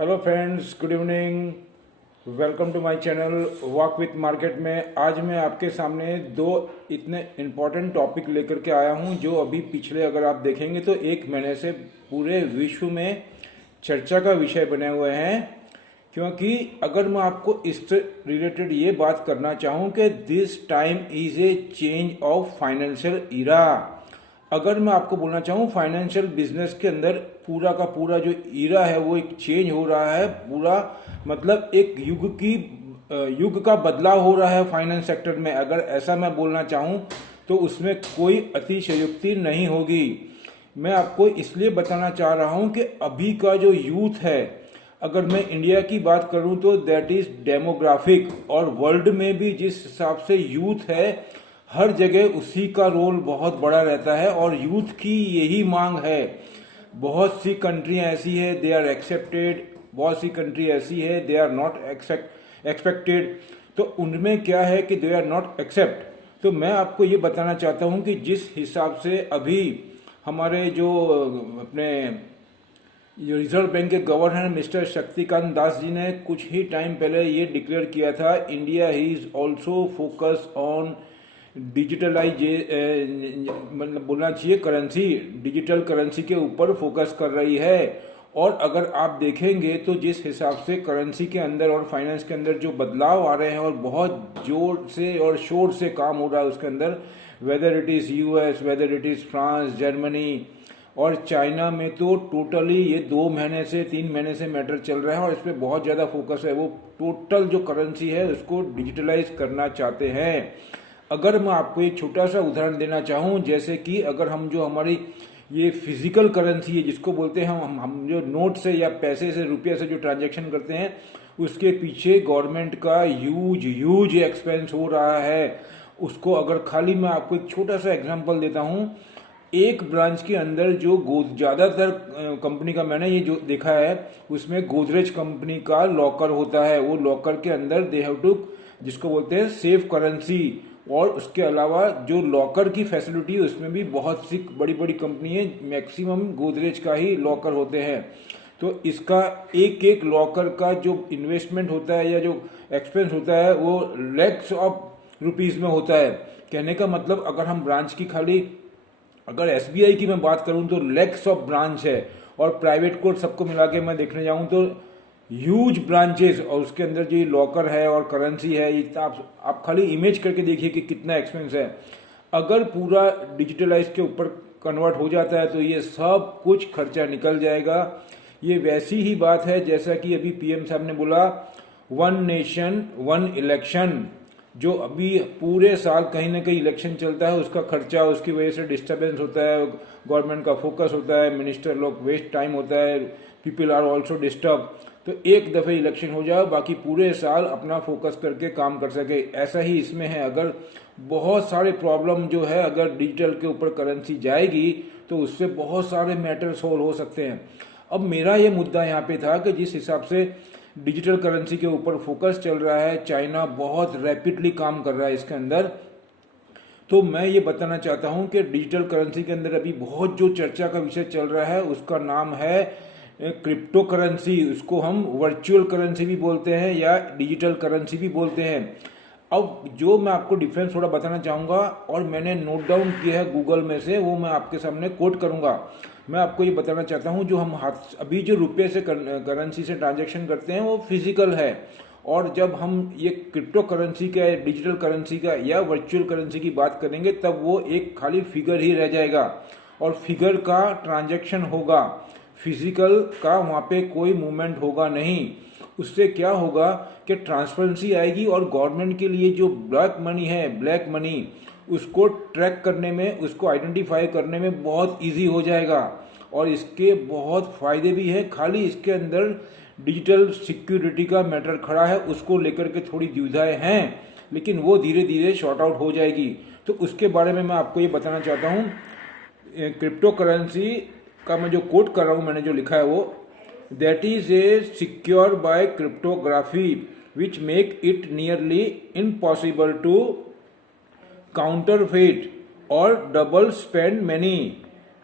Hello friends, good evening. Welcome to my channel walk with market में आज मैं आपके सामने दो इतने इम्पोर्टेंट टॉपिक लेकर के आया हूं जो अभी पिछले अगर आप देखेंगे तो एक महीने से पूरे विश्व में चर्चा का विषय बने हुए हैं। क्योंकि अगर मैं आपको इससे रिलेटेड ये बात करना चाहूँ कि this time is a change of financial era. अगर मैं आपको बोलना चाहूँ फाइनेंशियल बिजनेस के अंदर पूरा का पूरा जो इरा है वो एक चेंज हो रहा है पूरा। मतलब एक युग का बदलाव हो रहा है फाइनेंस सेक्टर में। अगर ऐसा मैं बोलना चाहूँ तो उसमें कोई अतिशयोक्ति नहीं होगी। मैं आपको इसलिए बताना चाह रहा हूँ कि अभी का जो यूथ है, अगर मैं इंडिया की बात करूं तो दैट इज डेमोग्राफिक, और वर्ल्ड में भी जिस हिसाब से यूथ है हर जगह उसी का रोल बहुत बड़ा रहता है और यूथ की यही मांग है। बहुत सी कंट्री ऐसी है दे आर एक्सेप्टेड, बहुत सी कंट्री ऐसी है दे आर नॉट एक्सपेक्टेड। तो उनमें क्या है कि दे आर नॉट एक्सेप्ट। तो मैं आपको ये बताना चाहता हूँ कि जिस हिसाब से अभी हमारे जो अपने जो रिजर्व बैंक के गवर्नर मिस्टर शक्तिकांत दास जी ने कुछ ही टाइम पहले ये डिक्लेयर किया था, इंडिया ही is also focus on digitalise, मतलब बोलना चाहिए करेंसी, डिजिटल करेंसी के ऊपर फोकस कर रही है। और अगर आप देखेंगे तो जिस हिसाब से करेंसी के अंदर और फाइनेंस के अंदर जो बदलाव आ रहे हैं और बहुत जोर से और शोर से काम हो रहा है उसके अंदर, whether it is US, whether it is France, Germany और चाइना में, तो टोटली ये 2 महीने से 3 महीने से मैटर चल रहा है और इस पर बहुत ज़्यादा फोकस है। वो टोटल जो करेंसी है उसको डिजिटलाइज करना चाहते हैं। अगर मैं आपको एक छोटा सा उदाहरण देना चाहूँ, जैसे कि अगर हम जो हमारी ये फिजिकल करेंसी है जिसको बोलते हैं हम जो नोट से या पैसे से रुपये से जो ट्रांजैक्शन करते हैं उसके पीछे गवर्नमेंट का ह्यूज ह्यूज एक्सपेंस हो रहा है। उसको अगर खाली मैं आपको एक छोटा सा एग्जांपल देता हूँ, एक ब्रांच के अंदर जो ज़्यादातर कंपनी का मैंने ये जो देखा है उसमें गोदरेज कंपनी का लॉकर होता है। वो लॉकर के अंदर दे हैव टू, जिसको बोलते हैं सेफ करेंसी, और उसके अलावा जो लॉकर की फैसिलिटी है उसमें भी बहुत सी बड़ी बड़ी कंपनी है, मैक्सिमम गोदरेज का ही लॉकर होते हैं। तो इसका एक एक लॉकर का जो इन्वेस्टमेंट होता है या जो एक्सपेंस होता है वो लैक्स ऑफ रुपीस में होता है। कहने का मतलब अगर हम ब्रांच की खाली अगर एसबीआई की मैं बात करूं तो लैक्स ऑफ ब्रांच है, और प्राइवेट को सबको मिला के मैं देखने जाऊं तो ह्यूज ब्रांचेस, और उसके अंदर जो लॉकर है और करेंसी है इतना आप खाली इमेज करके देखिए कि कितना एक्सपेंस है। अगर पूरा डिजिटलाइज के ऊपर कन्वर्ट हो जाता है तो ये सब कुछ खर्चा निकल जाएगा। ये वैसी ही बात है जैसा कि अभी पीएम साहब ने बोला, वन नेशन वन इलेक्शन। जो अभी पूरे साल कहीं ना कहीं इलेक्शन चलता है उसका खर्चा, उसकी वजह से डिस्टर्बेंस होता है, गवर्नमेंट का फोकस होता है, मिनिस्टर लोग वेस्ट टाइम होता है, पीपल आर ऑल्सो डिस्टर्ब। तो एक दफ़े इलेक्शन हो जाए बाकी पूरे साल अपना फोकस करके काम कर सके। ऐसा ही इसमें है, अगर बहुत सारे प्रॉब्लम जो है अगर डिजिटल के ऊपर करेंसी जाएगी तो उससे बहुत सारे मैटर सोल्व हो सकते हैं। अब मेरा ये मुद्दा यहाँ पे था कि जिस हिसाब से डिजिटल करेंसी के ऊपर फोकस चल रहा है, चाइना बहुत रैपिडली काम कर रहा है इसके अंदर, तो मैं ये बताना चाहता हूँ कि डिजिटल करेंसी के अंदर अभी बहुत जो चर्चा का विषय चल रहा है उसका नाम है क्रिप्टो करेंसी। उसको हम वर्चुअल करेंसी भी बोलते हैं या डिजिटल करेंसी भी बोलते हैं। अब जो मैं आपको डिफरेंस थोड़ा बताना चाहूँगा और मैंने नोट डाउन किया है गूगल में से, वो मैं आपके सामने कोट करूँगा। मैं आपको ये बताना चाहता हूँ जो हम हाथ अभी जो रुपये से करेंसी से ट्रांजैक्शन करते हैं वो फिजिकल है, और जब हम ये क्रिप्टो करेंसी का, डिजिटल करेंसी का या वर्चुअल करेंसी की बात करेंगे तब वो एक खाली फिगर ही रह जाएगा और फिगर का ट्रांजैक्शन होगा, फिजिकल का वहाँ पे कोई मूवमेंट होगा नहीं। उससे क्या होगा कि ट्रांसपेरेंसी आएगी और गवर्नमेंट के लिए जो ब्लैक मनी है, ब्लैक मनी, उसको ट्रैक करने में, उसको आइडेंटिफाई करने में बहुत इजी हो जाएगा और इसके बहुत फ़ायदे भी हैं। खाली इसके अंदर डिजिटल सिक्योरिटी का मैटर खड़ा है, उसको लेकर के थोड़ी दुविधाएं हैं, लेकिन वो धीरे धीरे शॉर्ट आउट हो जाएगी। तो उसके बारे में मैं आपको ये बताना चाहता हूँ। क्रिप्टो करेंसी का मैं जो कोट कर रहा हूँ, मैंने जो लिखा है वो, that is a secure by cryptography which make it nearly impossible to counterfeit और डबल स्पेंड मनी।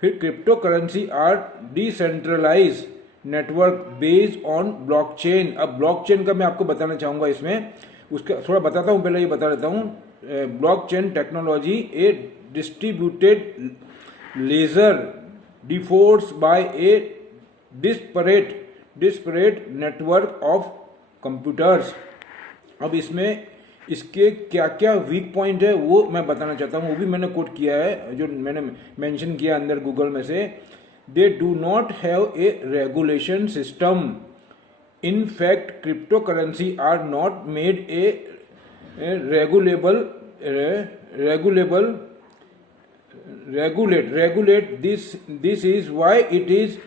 फिर crypto currency are decentralize network based on blockchain. अब ब्लॉकचेन का मैं आपको बताना चाहूँगा, इसमें उसका थोड़ा बताता हूँ, पहले ये बता देता हूँ। Blockchain technology a distributed ledger deforce by a disparate network of computers. अब इसमें इसके क्या क्या वीक पॉइंट है वो मैं बताना चाहता हूँ, वो भी मैंने कोट किया है, जो मैंने मेंशन किया अंदर गूगल में से। They do not have a regulation system. In fact crypto currency are not made a regulate this is why it is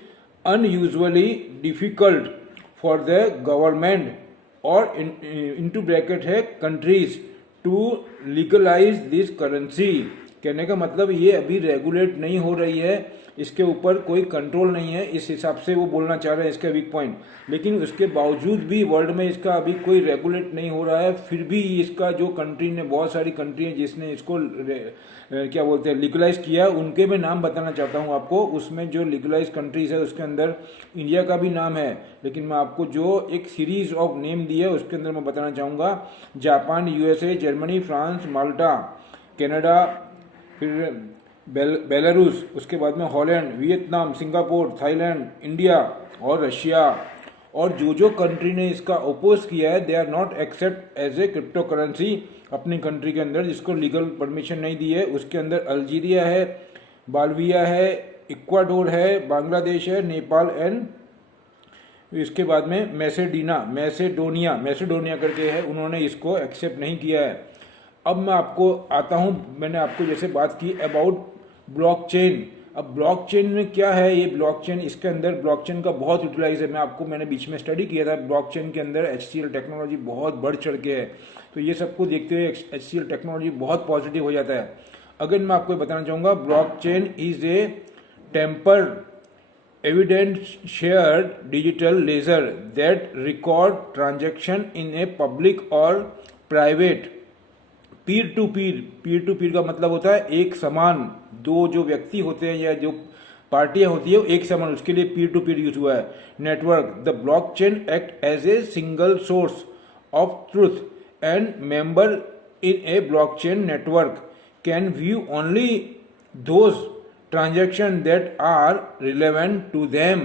unusually difficult for the government or into bracket है countries to legalize this currency। कहने का मतलब ये अभी regulate नहीं हो रही है, इसके ऊपर कोई कंट्रोल नहीं है, इस हिसाब से वो बोलना चाह रहे हैं इसका वीक पॉइंट। लेकिन उसके बावजूद भी वर्ल्ड में इसका अभी कोई रेगुलेट नहीं हो रहा है, फिर भी इसका जो कंट्री ने, बहुत सारी कंट्री है जिसने इसको क्या बोलते हैं लीगलाइज किया, उनके मैं नाम बताना चाहता हूँ आपको। उसमें जो लीगलाइज कंट्रीज है उसके अंदर इंडिया का भी नाम है, लेकिन मैं आपको जो एक सीरीज ऑफ नेम दी है उसके अंदर मैं बताना चाहूँगा। Japan, USA, Germany, France, Malta, Canada, फिर बेलारूस, उसके बाद में Holland, Vietnam, Singapore, Thailand, India और रशिया। और जो कंट्री ने इसका अपोज किया है, they are not accept as a crypto currency अपनी कंट्री के अंदर, जिसको लीगल परमिशन नहीं दी है। उसके अंदर अल्जीरिया है, बाल्विया है, इक्वाडोर है, बांग्लादेश है, नेपाल एंड इसके बाद में मैसेडोनिया करके है, उन्होंने इसको एक्सेप्ट नहीं किया है। अब मैं आपको आता हूँ, मैंने आपको जैसे बात की अबाउट ब्लॉकचेन। अब ब्लॉकचेन में क्या है, ये ब्लॉकचेन, इसके अंदर ब्लॉकचेन का बहुत यूटिलाइज है। मैंने बीच में स्टडी किया था, ब्लॉकचेन के अंदर HCL टेक्नोलॉजी बहुत बढ़ चढ़ के है। तो ये सबको देखते हुए HCL टेक्नोलॉजी बहुत पॉजिटिव हो जाता है। अगर मैं आपको बताना चाहूँगा, blockchain is a tamper evident shared digital ledger that record transaction in a public और प्राइवेट पीर टू पीर का मतलब होता है एक समान, दो जो व्यक्ति होते हैं या जो पार्टियां होती है एक समान, उसके लिए पीर टू पीर यूज हुआ है। Network, the blockchain act as a single source of truth and member in a blockchain network can view only those transaction that are relevant to them.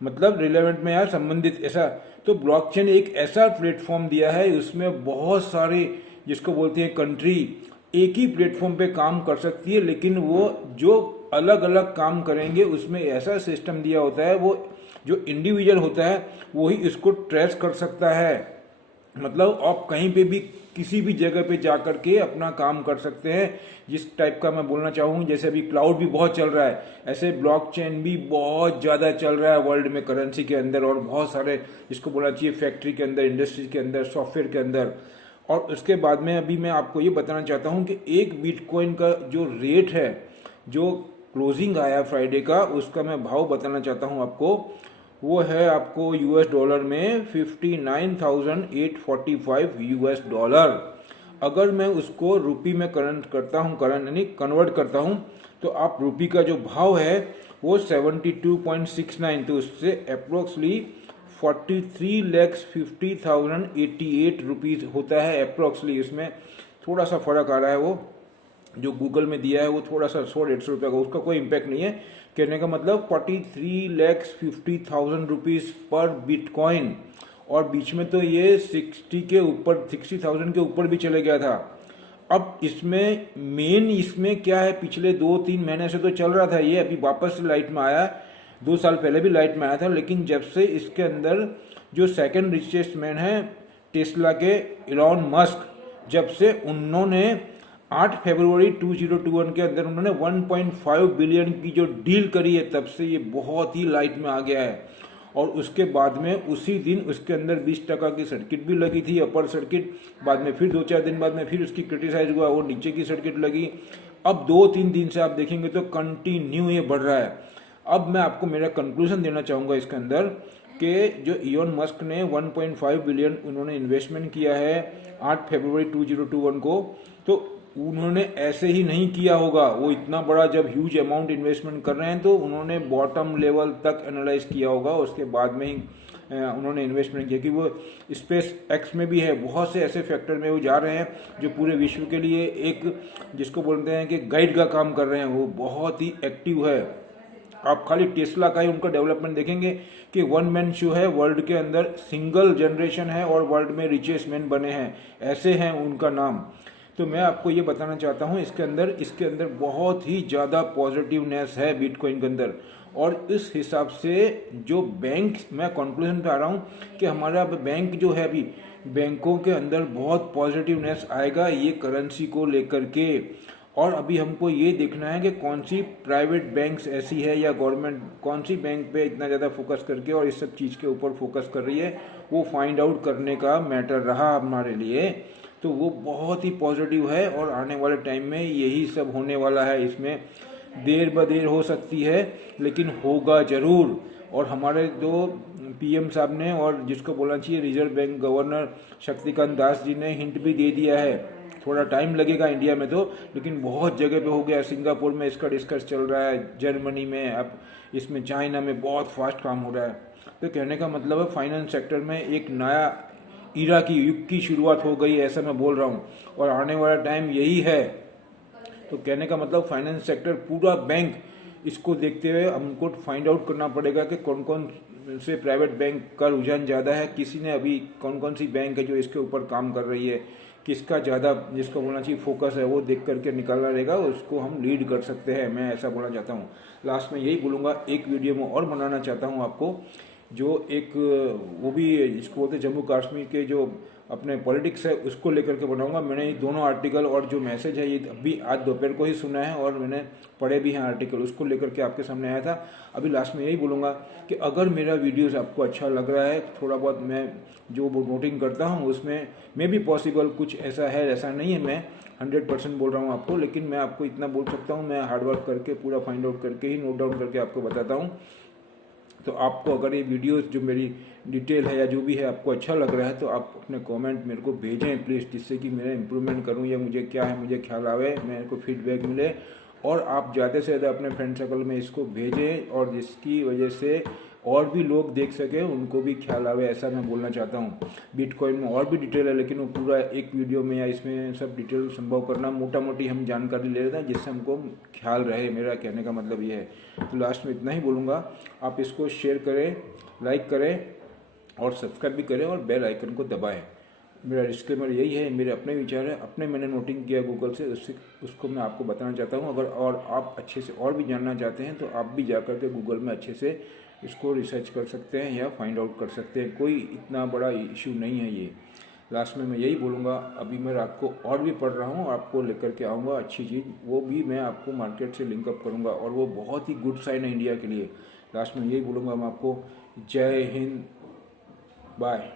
मतलब रिलेवेंट में यार संबंधित, ऐसा। तो ब्लॉकचेन एक ऐसा प्लेटफॉर्म दिया है, उसमें बहुत सारे जिसको बोलते हैं कंट्री एक ही प्लेटफॉर्म पे काम कर सकती है, लेकिन वो जो अलग अलग काम करेंगे उसमें ऐसा सिस्टम दिया होता है, वो जो इंडिविजुअल होता है वही इसको ट्रेस कर सकता है। मतलब आप कहीं पे भी किसी भी जगह पे जा कर के अपना काम कर सकते हैं। जिस टाइप का मैं बोलना चाहूँगा, जैसे अभी क्लाउड भी बहुत चल रहा है, ऐसे ब्लॉकचेन भी बहुत ज़्यादा चल रहा है वर्ल्ड में करेंसी के अंदर, और बहुत सारे जिसको बोलना चाहिए फैक्ट्री के अंदर, इंडस्ट्री के अंदर, सॉफ्टवेयर के अंदर। और उसके बाद में अभी मैं आपको ये बताना चाहता हूँ कि एक बिटकॉइन का जो रेट है, जो क्लोजिंग आया फ्राइडे का, उसका मैं भाव बताना चाहता हूँ आपको। वो है आपको $US में 59,845 $। अगर मैं उसको रुपी में कन्वर्ट करता हूँ तो आप रुपी का जो भाव है वो 72.69, तो उससे अप्रोक्सली 43,50,088 रुपीज़ होता है अप्रोक्सली। इसमें थोड़ा सा फर्क आ रहा है, वो जो गूगल में दिया है वो थोड़ा सा 100-150 रुपये का, उसका कोई इम्पैक्ट नहीं है। कहने का मतलब 43,50,000 रुपीज़ पर बिटकॉइन, और बीच में तो ये 60,000 के ऊपर भी चले गया था। अब इसमें क्या है, पिछले 2-3 महीने से तो चल रहा था ये, अभी वापस लाइट में आया। 2 साल पहले भी लाइट में आया था, लेकिन जब से इसके अंदर जो सेकंड रिचेस्ट मैन है टेस्ला के इलॉन मस्क, जब से उन्होंने 8 फरवरी 2021 के अंदर उन्होंने 1.5 बिलियन की जो डील करी है, तब से ये बहुत ही लाइट में आ गया है। और उसके बाद में उसी दिन उसके अंदर 20% की सर्किट भी लगी थी, अपर सर्किट। बाद में फिर 2-4 दिन बाद में फिर उसकी क्रिटिसाइज हुआ, वो नीचे की सर्किट लगी। अब 2-3 दिन से आप देखेंगे तो कंटिन्यू ये बढ़ रहा है। अब मैं आपको मेरा कंक्लूजन देना चाहूँगा इसके अंदर कि जो इलॉन मस्क ने 1.5 बिलियन उन्होंने इन्वेस्टमेंट किया है 8 फरवरी 2021 को, तो उन्होंने ऐसे ही नहीं किया होगा। वो इतना बड़ा जब ह्यूज अमाउंट इन्वेस्टमेंट कर रहे हैं तो उन्होंने बॉटम लेवल तक एनालाइज किया होगा, उसके बाद में ही उन्होंने इन्वेस्टमेंट किया। कि वो स्पेस एक्स में भी है, बहुत से ऐसे फैक्टर में वो जा रहे हैं जो पूरे विश्व के लिए एक जिसको बोलते हैं कि गाइड का काम कर रहे हैं। वो बहुत ही एक्टिव है। आप खाली टेस्ला का ही उनका डेवलपमेंट देखेंगे कि वन मैन शो है, वर्ल्ड के अंदर सिंगल जनरेशन है और वर्ल्ड में रिचेस्ट मैन बने हैं, ऐसे हैं उनका नाम। तो मैं आपको ये बताना चाहता हूँ इसके अंदर बहुत ही ज़्यादा पॉजिटिवनेस है बिटकॉइन के अंदर। और इस हिसाब से जो बैंक, मैं कंक्लूजन पे आ रहा हूँ कि हमारा बैंक जो है अभी, बैंकों के अंदर बहुत पॉजिटिवनेस आएगा ये करेंसी को लेकर के। और अभी हमको ये देखना है कि कौन सी प्राइवेट बैंक्स ऐसी है या गवर्नमेंट कौन सी बैंक पे इतना ज़्यादा फोकस करके और इस सब चीज़ के ऊपर फोकस कर रही है, वो फाइंड आउट करने का मैटर रहा हमारे लिए। तो वो बहुत ही पॉजिटिव है और आने वाले टाइम में यही सब होने वाला है। इसमें देर ब देर हो सकती है लेकिन होगा ज़रूर। और हमारे दो पीएम साहब ने और जिसको बोलना चाहिए reserve bank governor Shaktikanta Das ji ने हिंट भी दे दिया है। थोड़ा टाइम लगेगा इंडिया में तो, लेकिन बहुत जगह पे हो गया। सिंगापुर में इसका डिस्कस चल रहा है, जर्मनी में, अब इसमें चाइना में बहुत फास्ट काम हो रहा है। तो कहने का मतलब है फाइनेंस सेक्टर में एक नया ईरा की युग की शुरुआत हो गई, ऐसा मैं बोल रहा हूँ। और आने वाला टाइम यही है। तो कहने का मतलब फाइनेंस सेक्टर पूरा बैंक इसको देखते हुए हमको फाइंड आउट करना पड़ेगा कि कौन कौन से प्राइवेट बैंक का रुझान ज़्यादा है, किसी ने अभी कौन कौन सी बैंक है जो इसके ऊपर काम कर रही है, किसका ज़्यादा जिसको बोलना चाहिए फोकस है, वो देख करके निकालना रहेगा, उसको हम लीड कर सकते हैं। मैं ऐसा बोलना चाहता हूँ। लास्ट में यही बोलूँगा, एक वीडियो में और बनाना चाहता हूँ आपको, जो एक वो भी जिसको बोलते जम्मू कश्मीर के जो अपने पॉलिटिक्स है उसको लेकर के बनाऊंगा। मैंने ये दोनों आर्टिकल और जो मैसेज है ये अभी आज दोपहर को ही सुना है और मैंने पढ़े भी हैं आर्टिकल, उसको लेकर के आपके सामने आया था। अभी लास्ट में यही बोलूँगा कि अगर मेरा वीडियोस आपको अच्छा लग रहा है, थोड़ा बहुत मैं जो नोटिंग करता हूँ उसमें मे भी पॉसिबल कुछ ऐसा है, ऐसा नहीं है, मैं 100% बोल रहा हूँ आपको, लेकिन मैं आपको इतना बोल सकता हूँ मैं हार्डवर्क करके पूरा फाइंड आउट करके ही नोट डाउन करके आपको बताता हूँ। तो आपको अगर ये वीडियो जो मेरी डिटेल है या जो भी है आपको अच्छा लग रहा है तो आप अपने कमेंट मेरे को भेजें प्लीज़, जिससे कि मैं इम्प्रूवमेंट करूं या मुझे क्या है मुझे ख्याल आवे, मेरे को फीडबैक मिले। और आप ज़्यादा से ज़्यादा अपने फ्रेंड सर्कल में इसको भेजें और जिसकी वजह से और भी लोग देख सकें, उनको भी ख्याल आवे, ऐसा मैं बोलना चाहता हूँ। बिटकॉइन में और भी डिटेल है लेकिन वो पूरा एक वीडियो में या इसमें सब डिटेल संभव करना, मोटा मोटी हम जानकारी ले लेते हैं जिससे हमको ख्याल रहे। मेरा कहने का मतलब ये है। तो लास्ट में इतना ही बोलूँगा, आप इसको शेयर करें, लाइक करें और सब्सक्राइब भी करें और बेल आइकन को दबाएं। मेरा डिस्क्लेमर यही है, मेरे अपने विचार है, अपने मैंने नोटिंग किया गूगल से, उसको मैं आपको बताना चाहता हूँ। अगर और आप अच्छे से और भी जानना चाहते हैं तो आप भी जाकर के गूगल में अच्छे से इसको रिसर्च कर सकते हैं या फाइंड आउट कर सकते हैं। कोई इतना बड़ा इशू नहीं है ये। लास्ट में मैं यही बोलूँगा, अभी मैं रात को और भी पढ़ रहा हूँ, आपको लेकर के आऊँगा अच्छी चीज़, वो भी मैं आपको मार्केट से लिंकअप करूँगा और वो बहुत ही गुड साइन है इंडिया के लिए। लास्ट में यही बोलूँगा मैं आपको, जय हिंद, बाय।